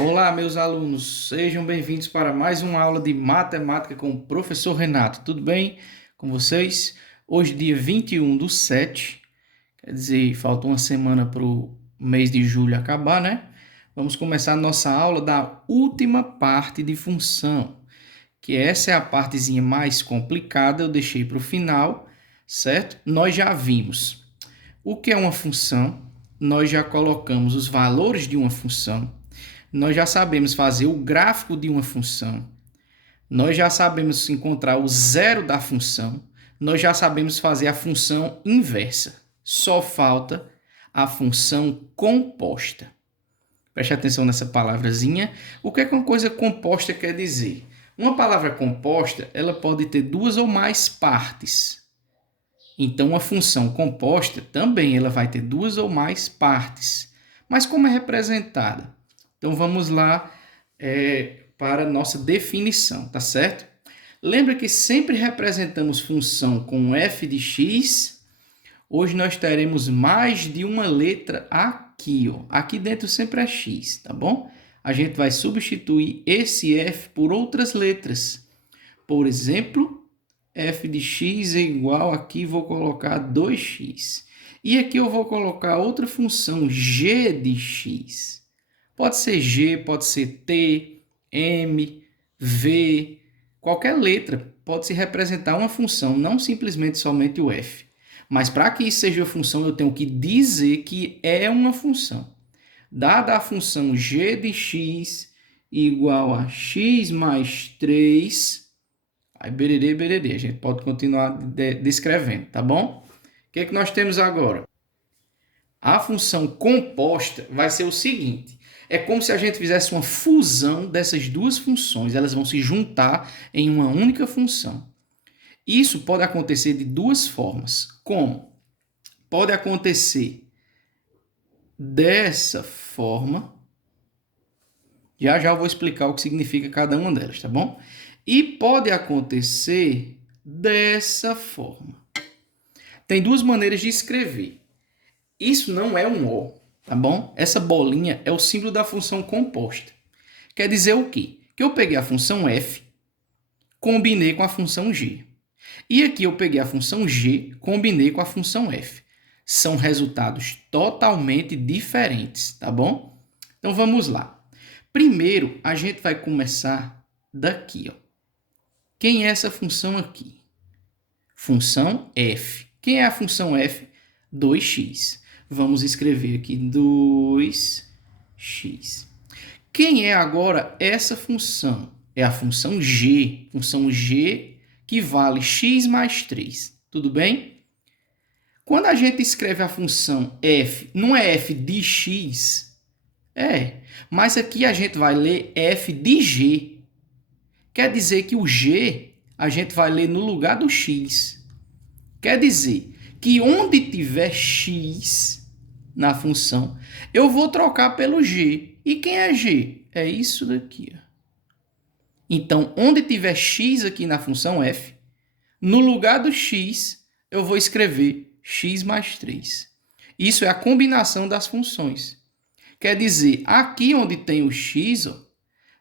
Olá, meus alunos, sejam bem-vindos para mais uma aula de matemática com o professor Renato. Tudo bem com vocês? Hoje, dia 21/7, quer dizer, falta uma semana para o mês de julho acabar, né? Vamos começar a nossa aula da última parte de função, que essa é a partezinha mais complicada, eu deixei para o final, certo? Nós já vimos o que é uma função, nós já colocamos os valores de uma função, nós já sabemos fazer o gráfico de uma função, nós já sabemos encontrar o zero da função, nós já sabemos fazer a função inversa. Só falta a função composta. Preste atenção nessa palavrazinha. O que é que uma coisa composta quer dizer? Uma palavra composta, ela pode ter duas ou mais partes. Então, uma função composta também ela vai ter duas ou mais partes. Mas como é representada? Então, vamos lá para a nossa definição, tá certo? Lembra que sempre representamos função com f de x. Hoje nós teremos mais de uma letra aqui, ó. Aqui dentro sempre é x, tá bom? A gente vai substituir esse f por outras letras. Por exemplo, f de x é igual, aqui vou colocar 2x. E aqui eu vou colocar outra função, g de x. Pode ser G, pode ser T, M, V, qualquer letra pode se representar uma função, não simplesmente somente o F. Mas para que isso seja função, eu tenho que dizer que é uma função. Dada a função g de x igual a x mais 3, aí bererê, bererê, a gente pode continuar descrevendo, tá bom? O que é que nós temos agora? A função composta vai ser o seguinte: é como se a gente fizesse uma fusão dessas duas funções, elas vão se juntar em uma única função. Isso pode acontecer de duas formas. Como? Pode acontecer dessa forma. Já já eu vou explicar o que significa cada uma delas, tá bom? E pode acontecer dessa forma. Tem duas maneiras de escrever. Isso não é um O, tá bom? Essa bolinha é o símbolo da função composta. Quer dizer o quê? Que eu peguei a função f, combinei com a função g. E aqui eu peguei a função g, combinei com a função f. São resultados totalmente diferentes, tá bom? Então vamos lá. Primeiro, a gente vai começar daqui, ó. Quem é essa função aqui? Função f. Quem é a função f? 2x. Vamos escrever aqui 2x. Quem é agora essa função? É a função g. Função g que vale x mais 3. Tudo bem? Quando a gente escreve a função f, não é f de x? É. Mas aqui a gente vai ler f de g. Quer dizer que o g a gente vai ler no lugar do x. Quer dizer que onde tiver x na função, eu vou trocar pelo g. E quem é g? É isso daqui. Então, onde tiver x aqui na função f, no lugar do x, eu vou escrever x mais 3. Isso é a combinação das funções. Quer dizer, aqui onde tem o x, ó,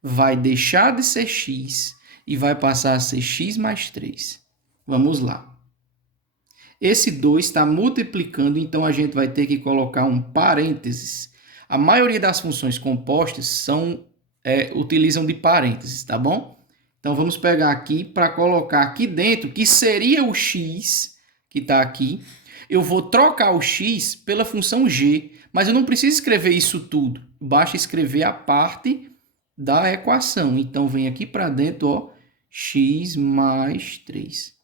vai deixar de ser x e vai passar a ser x mais 3. Vamos lá. Esse 2 está multiplicando, então a gente vai ter que colocar um parênteses. A maioria das funções compostas utilizam de parênteses, tá bom? Então vamos pegar aqui para colocar aqui dentro, que seria o x, que está aqui. Eu vou trocar o x pela função g, mas eu não preciso escrever isso tudo. Basta escrever a parte da equação. Então vem aqui para dentro, ó, x mais 3.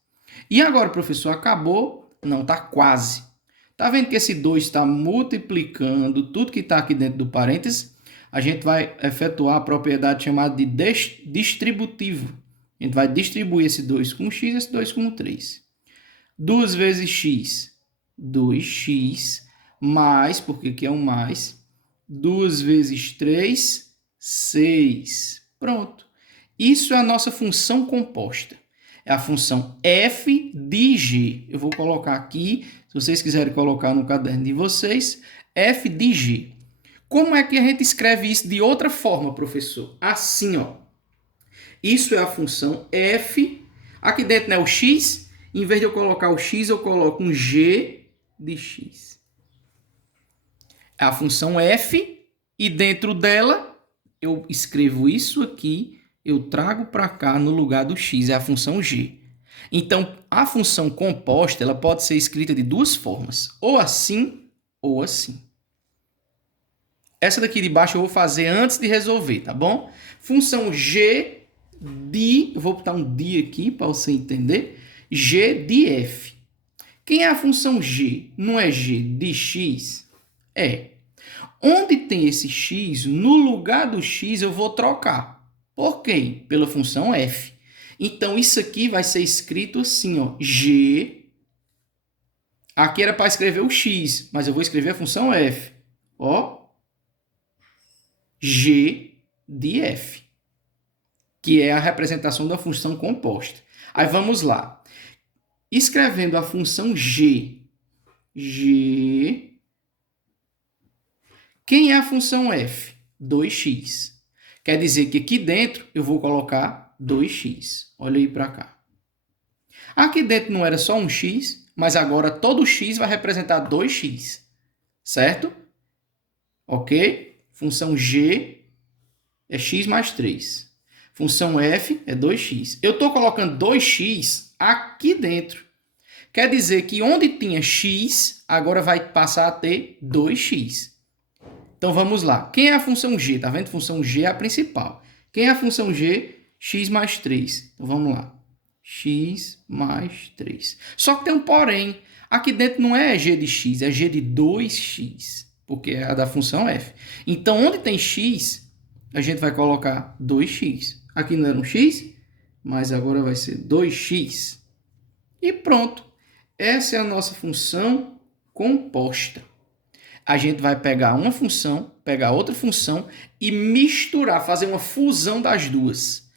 E agora, professor, acabou? Não, está quase. Está vendo que esse 2 está multiplicando tudo que está aqui dentro do parênteses? A gente vai efetuar a propriedade chamada de distributivo. A gente vai distribuir esse 2 com x e esse 2 com 3. 2 vezes x, 2x, mais, porque aqui é um mais, 2 vezes 3, 6. Pronto. Isso é a nossa função composta. É a função f de g. Eu vou colocar aqui, se vocês quiserem colocar no caderno de vocês, f de g. Como é que a gente escreve isso de outra forma, professor? Assim, ó. Isso é a função f. Aqui dentro não é o x. Em vez de eu colocar o x, eu coloco um g de x. É a função f. E dentro dela, eu escrevo isso aqui. Eu trago para cá no lugar do x. É a função g. Então, a função composta ela pode ser escrita de duas formas. Ou assim, ou assim. Essa daqui de baixo eu vou fazer antes de resolver, tá bom? Função g de... Eu vou botar um de aqui para você entender. G de f. Quem é a função g? Não é g de x? É. Onde tem esse x, no lugar do x eu vou trocar. Por quê? Pela função f. Então, isso aqui vai ser escrito assim, ó. G. Aqui era para escrever o x, mas eu vou escrever a função f. Ó. G de f, que é a representação da função composta. Aí vamos lá. Escrevendo a função g. G. Quem é a função f? 2x. Quer dizer que aqui dentro eu vou colocar 2x. Olha aí para cá. Aqui dentro não era só um x, mas agora todo x vai representar 2x. Certo? Ok? Função g é x mais 3. Função f é 2x. Eu estou colocando 2x aqui dentro. Quer dizer que onde tinha x, agora vai passar a ter 2x. Então vamos lá. Quem é a função g? Tá vendo? Função g é a principal. Quem é a função g? X mais 3. Então vamos lá. X mais 3. Só que tem um porém. Aqui dentro não é g de x, é g de 2x. Porque é a da função f. Então onde tem x, a gente vai colocar 2x. Aqui não era um x, mas agora vai ser 2x. E pronto. Essa é a nossa função composta. A gente vai pegar uma função, pegar outra função e misturar, fazer uma fusão das duas.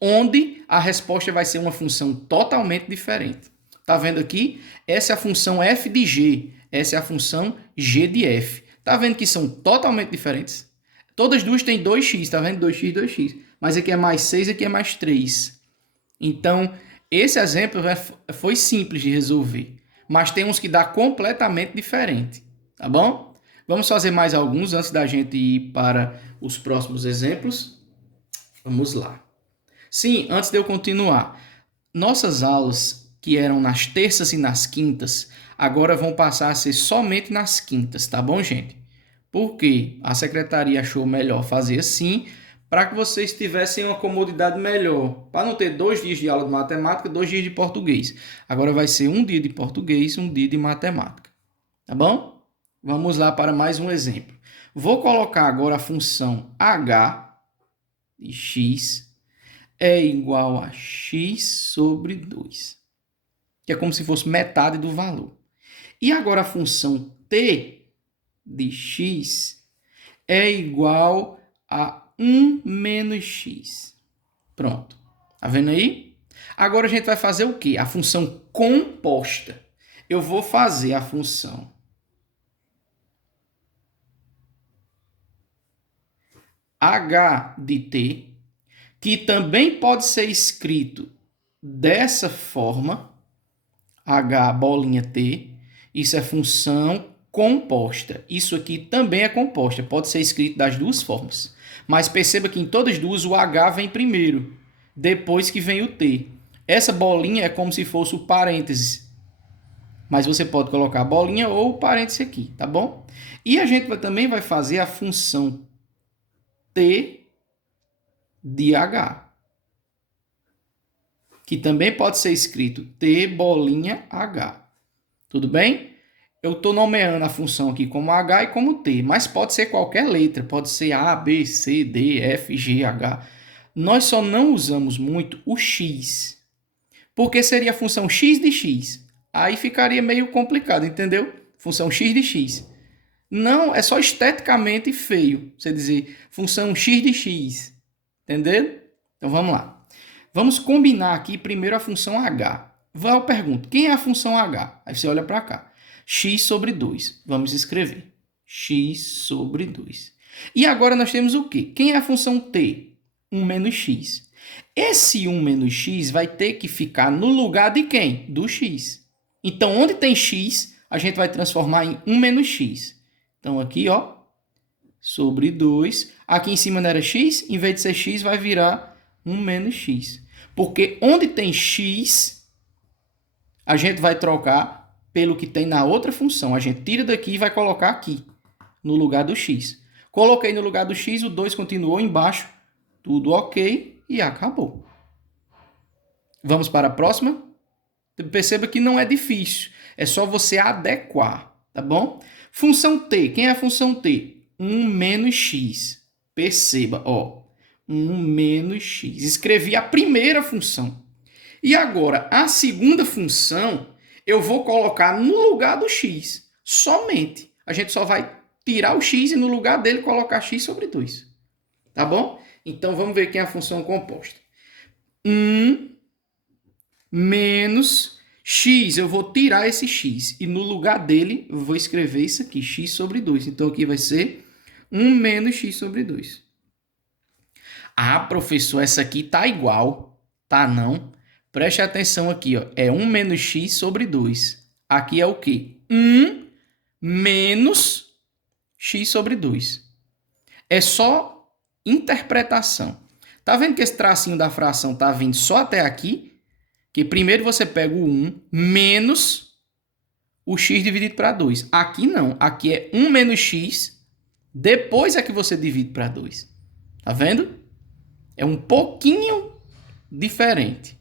Onde a resposta vai ser uma função totalmente diferente. Tá vendo aqui? Essa é a função f de g. Essa é a função g de f. Tá vendo que são totalmente diferentes? Todas duas têm 2x, tá vendo? 2x, 2x. Mas aqui é mais 6, aqui é mais 3. Então, esse exemplo foi simples de resolver. Mas tem uns que dá completamente diferente. Tá bom? Vamos fazer mais alguns antes da gente ir para os próximos exemplos. Vamos lá. Sim, antes de eu continuar. Nossas aulas, que eram nas terças e nas quintas, agora vão passar a ser somente nas quintas, tá bom, gente? Porque a secretaria achou melhor fazer assim, para que vocês tivessem uma comodidade melhor. Para não ter 2 dias de aula de matemática, 2 dias de português. Agora vai ser um dia de português, um dia de matemática. Tá bom? Vamos lá para mais um exemplo. Vou colocar agora a função h de x é igual a x sobre 2. Que é como se fosse metade do valor. E agora a função t de x é igual a 1 menos x. Pronto. Tá vendo aí? Agora a gente vai fazer o quê? A função composta. Eu vou fazer a função h de t, que também pode ser escrito dessa forma, h bolinha t, isso é função composta. Isso aqui também é composta, pode ser escrito das duas formas. Mas perceba que em todas as duas o h vem primeiro, depois que vem o t. Essa bolinha é como se fosse o parênteses. Mas você pode colocar a bolinha ou o parênteses aqui, tá bom? E a gente também vai fazer a função t de h, que também pode ser escrito t bolinha h. Tudo bem? Eu estou nomeando a função aqui como h e como t, mas pode ser qualquer letra, pode ser a, b, c, d, f, g, h. Nós só não usamos muito o x, porque seria a função x de x. Aí ficaria meio complicado, entendeu? Função x de x. Não, é só esteticamente feio você dizer função x de x. Entendeu? Então vamos lá. Vamos combinar aqui primeiro a função h. Eu pergunto, quem é a função h? Aí você olha para cá. X sobre 2. Vamos escrever. X sobre 2. E agora nós temos o quê? Quem é a função t? 1 menos x. Esse 1 menos x vai ter que ficar no lugar de quem? Do x. Então, onde tem x, a gente vai transformar em 1 menos x. Então, aqui, ó, sobre 2. Aqui em cima não era x? Em vez de ser x, vai virar 1 menos x. Porque onde tem x, a gente vai trocar pelo que tem na outra função. A gente tira daqui e vai colocar aqui, no lugar do x. Coloquei no lugar do x, o 2 continuou embaixo. Tudo ok e acabou. Vamos para a próxima? Perceba que não é difícil. É só você adequar, tá bom? Função t. Quem é a função t? 1 menos x. Perceba, ó. 1 menos x. Escrevi a primeira função. E agora, a segunda função, eu vou colocar no lugar do x. Somente. A gente só vai tirar o x e no lugar dele colocar x sobre 2. Tá bom? Então, vamos ver quem é a função composta. 1 menos x, eu vou tirar esse x. E no lugar dele, eu vou escrever isso aqui, x sobre 2. Então, aqui vai ser 1 menos x sobre 2. Ah, professor, essa aqui tá igual. Tá não? Preste atenção aqui, ó. É 1 menos x sobre 2. Aqui é o quê? 1 menos x sobre 2. É só interpretação. Tá vendo que esse tracinho da fração tá vindo só até aqui? Que primeiro você pega o 1 menos o x dividido para 2. Aqui não. Aqui é 1 menos x. Depois é que você divide para 2. Tá vendo? É um pouquinho diferente.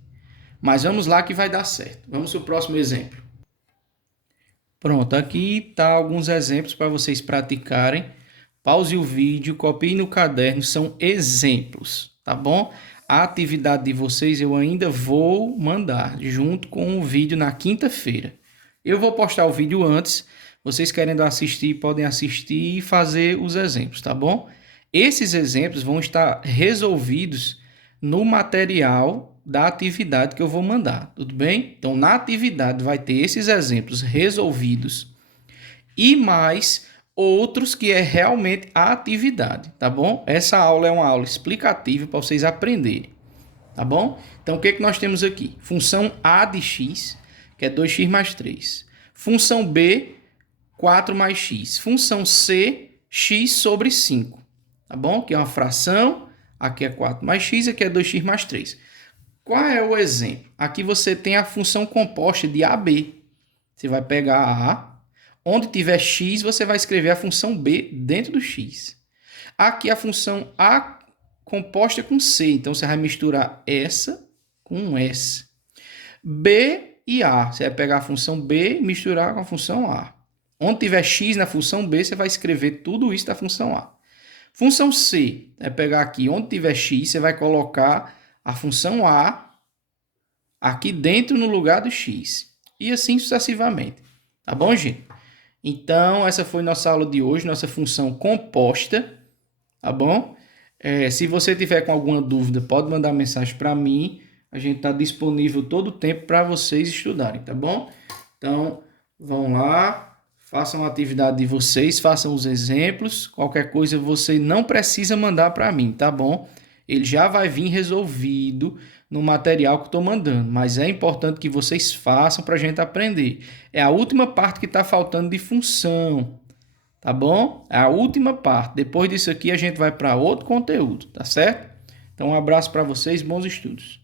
Mas vamos lá que vai dar certo. Vamos para o próximo exemplo. Pronto, aqui tá alguns exemplos para vocês praticarem. Pause o vídeo, copie no caderno, são exemplos, tá bom? A atividade de vocês eu ainda vou mandar junto com o vídeo na quinta-feira. Eu vou postar o vídeo antes, vocês querendo assistir, podem assistir e fazer os exemplos, tá bom? Esses exemplos vão estar resolvidos no material da atividade que eu vou mandar, tudo bem? Então, na atividade vai ter esses exemplos resolvidos e mais outros que é realmente a atividade, tá bom? Essa aula é uma aula explicativa para vocês aprenderem, tá bom? Então, o que nós temos aqui? Função a de x, que é 2x mais 3. Função b, 4 mais x. Função c, x sobre 5, tá bom? Que é uma fração, aqui é 4 mais x, aqui é 2x mais 3. Qual é o exemplo? Aqui você tem a função composta de AB. Você vai pegar a onde tiver x, você vai escrever a função b dentro do x. Aqui a função a composta com c, então você vai misturar essa com essa. B e a, você vai pegar a função b e misturar com a função a. Onde tiver x na função b, você vai escrever tudo isso da função a. Função c, vai pegar aqui, onde tiver x, você vai colocar a função a aqui dentro no lugar do x. E assim sucessivamente. Tá bom, gente? Então, essa foi nossa aula de hoje, nossa função composta, tá bom? Se você tiver com alguma dúvida, pode mandar mensagem para mim. A gente está disponível todo o tempo para vocês estudarem, tá bom? Então, vão lá, façam a atividade de vocês, façam os exemplos. Qualquer coisa você não precisa mandar para mim, tá bom? Ele já vai vir resolvido no material que estou mandando, mas é importante que vocês façam para a gente aprender. É a última parte que está faltando de função, tá bom? É a última parte. Depois disso aqui a gente vai para outro conteúdo, tá certo? Então um abraço para vocês, bons estudos.